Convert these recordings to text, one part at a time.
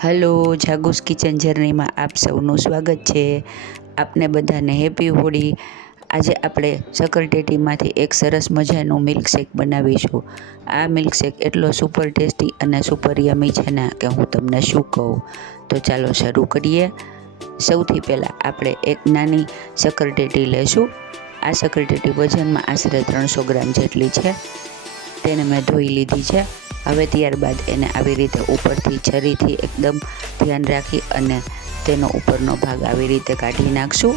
Hello, જાગુસ kitchen જર્નીમાં આપ સૌનું સ્વાગત છે. આપને બધાને હેપી હોળી. આજે આપણે શક્કરટેટીમાંથી એક સરસ મજાનું મિલ્કશેક બનાવીશું. આ મિલ્કશેક એટલો સુપર ટેસ્ટી અને સુપર યમી છે ને કે હું તમને શું કહું. તો ચાલો શરૂ કરીએ. સૌથી પહેલાં આપણે એક નાની શક્કરટેટી લઈશું. આ શક્કરટેટી વજનમાં આશરે 300 ગ્રામ જેટલી છે. તેને મેં ધોઈ લીધી છે. હવે ત્યારબાદ એને આવી રીતે ઉપરથી છરીથી એકદમ ધ્યાન રાખી અને તેનો ઉપરનો ભાગ આવી રીતે કાઢી નાખશું.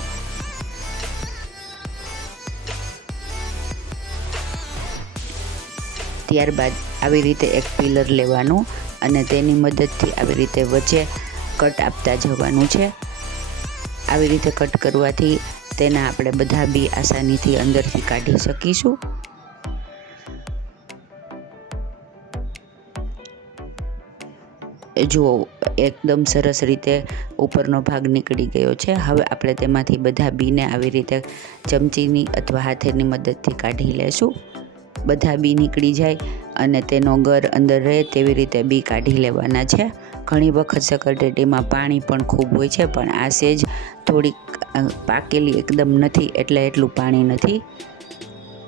ત્યારબાદ આવી રીતે એક પિલર લેવાનું અને તેની મદદથી આવી રીતે વચ્ચે કટ આપતા જવાનું છે. આવી રીતે કટ કરવાથી તેના આપણે બધા બી આસાનીથી અંદરથી કાઢી શકીશું. જુઓ, એકદમ સરસ રીતે ઉપરનો ભાગ નીકળી ગયો છે. હવે આપણે તેમાંથી બધા બીને આવી રીતે ચમચીની અથવા હાથેની મદદથી કાઢી લેશું. બધા બી નીકળી જાય અને તેનો ગર અંદર રહે તેવી રીતે બી કાઢી લેવાના છે. ઘણી વખત શક્કરટેટીમાં પાણી પણ ખૂબ હોય છે, પણ આ સેજ થોડીક પાકેલી એકદમ નથી એટલે એટલું પાણી નથી.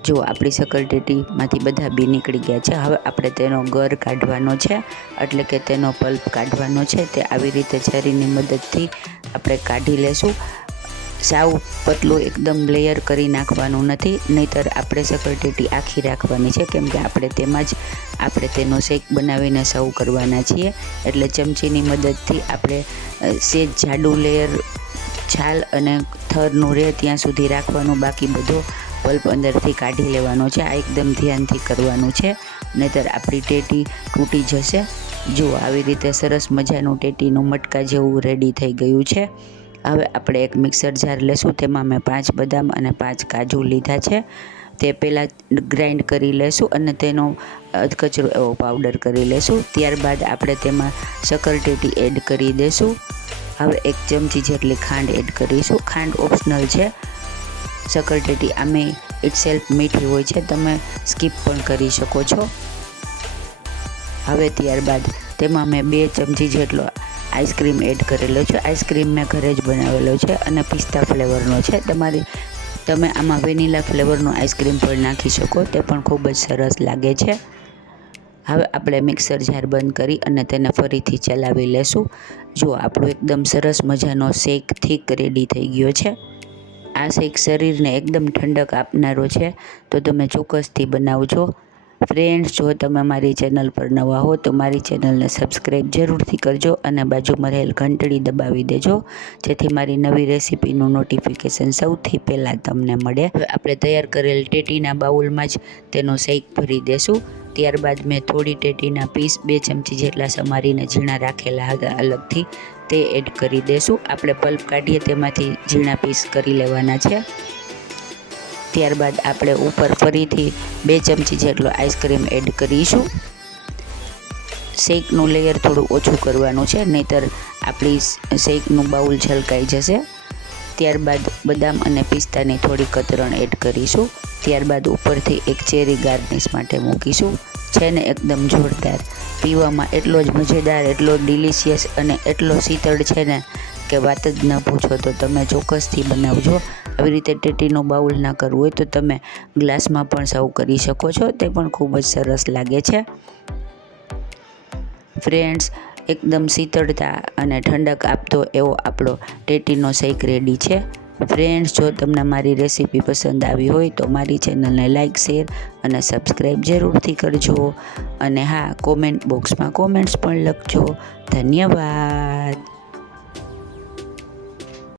જો આપણી શક્કરટેટીમાંથી બધા બી નીકળી ગયા છે. હવે આપણે તેનો ગર કાઢવાનો છે, એટલે કે તેનો પલ્પ કાઢવાનો છે. તે આવી રીતે છરીની મદદથી આપણે કાઢી લેશું. સાવ પતલું એકદમ લેયર કરી નાખવાનું નથી, નહીંતર આપણે શક્કરટેટી આખી રાખવાની છે, કેમ કે આપણે તેમાં જ આપણે તેનો શેક બનાવીને સર્વ કરવાના છીએ. એટલે ચમચીની મદદથી આપણે સેજ જાડું લેયર છાલ અને થરનું રહે ત્યાં સુધી રાખવાનું. બાકી બધો પલ્પ અંદરથી કાઢી લેવાનો છે. આ એકદમ ધ્યાનથી કરવાનું છે, નહીંતર આપણી ટેટી તૂટી જશે. જુઓ, આવી રીતે સરસ મજાનું ટેટીનું મટકા જેવું રેડી થઈ ગયું છે. હવે આપણે એક મિક્સર જાર લેશું. તેમાં મેં 5 બદામ અને 5 કાજુ લીધા છે. તે પહેલાં ગ્રાઇન્ડ કરી લેશું અને તેનો અધકચરો એવો પાવડર કરી લેશું. ત્યારબાદ આપણે તેમાં શક્કરટેટી એડ કરી દઈશું. હવે 1 ચમચી જેટલી ખાંડ એડ કરીશું. ખાંડ ઓપ્શનલ છે. શક્કરટેટી આમે ઇટસેલ્ફ મીઠી હોય છે, તમે સ્કીપ પણ કરી શકો છો. હવે ત્યારબાદ તેમાં મેં 2 ચમચી જેટલો આઈસ્ક્રીમ એડ કરેલો છે. આઈસ્ક્રીમ મેં ઘરે જ બનાવેલો છે અને પિસ્તા ફ્લેવરનો છે. તમે આમાં વેનીલા ફ્લેવરનો આઈસ્ક્રીમ પણ નાખી શકો, તે પણ ખૂબ જ સરસ લાગે છે. હવે આપણે મિક્સર જાર બંધ કરી અને તેને ફરીથી ચલાવી લેશું. જુઓ, આપણો એકદમ સરસ મજાનો શેક થીક રેડી થઈ ગયો છે. આ શેક શરીરને એકદમ ઠંડક આપનારો છે, તો તમે ચોક્કસથી બનાવજો. ફ્રેન્ડ્સ, જો તમે મારી ચેનલ પર નવા હો તો મારી ચેનલને સબસ્ક્રાઈબ જરૂરથી કરજો અને બાજુમાં રહેલ ઘંટડી દબાવી દેજો, જેથી મારી નવી રેસીપીનું નોટિફિકેશન સૌથી પહેલાં તમને મળે. હવે આપણે તૈયાર કરેલ ટેટીના બાઉલમાં જ તેનો શેક ભરી દેશું. ત્યારબાદ મેં થોડી ટેટીના પીસ 2 ચમચી જેટલા સમારીને ઝીણા રાખેલા હતા અલગથી, તે એડ કરી દેશું. આપણે પલ્પ કાઢીએ તેમાંથી ઝીણા પીસ કરી લેવાના છે. ત્યારબાદ આપણે ઉપર ફરીથી 2 ચમચી જેટલો આઈસ્ક્રીમ એડ કરીશું. શેકનું લેયર થોડું ઓછું કરવાનું છે, નહીંતર આપણી શેકનું બાઉલ છલકાઈ જશે. ત્યારબાદ બદામ અને પિસ્તાની થોડી કતરણ એડ કરીશું. ત્યારબાદ ઉપરથી એક ચેરી ગાર્નિશ માટે મૂકીશું. છે ને એકદમ જોરદાર, પીવામાં એટલો જ મજેદાર, એટલો ડિલિશિયસ અને એટલો શીતળ છે ને કે વાત જ ન પૂછો. તો તમે ચોક્કસથી બનાવજો. આવી રીતે ટેટીનું બાઉલ ના કરવું હોય તો તમે ગ્લાસમાં પણ સર્વ કરી શકો છો, તે પણ ખૂબ જ સરસ લાગે છે. ફ્રેન્ડ્સ, એકદમ શીતળતા અને ઠંડક આપતો એવો આપણો ટેટીનો શેક રેડી છે. ફ્રેન્ડ્સ, જો તમને મારી રેસીપી પસંદ આવી હોય તો મારી ચેનલને લાઇક, શેર અને સબસ્ક્રાઈબ જરૂરથી કરજો. અને હા, કોમેન્ટ બોક્સમાં કોમેન્ટ્સ પણ લખજો. ધન્યવાદ.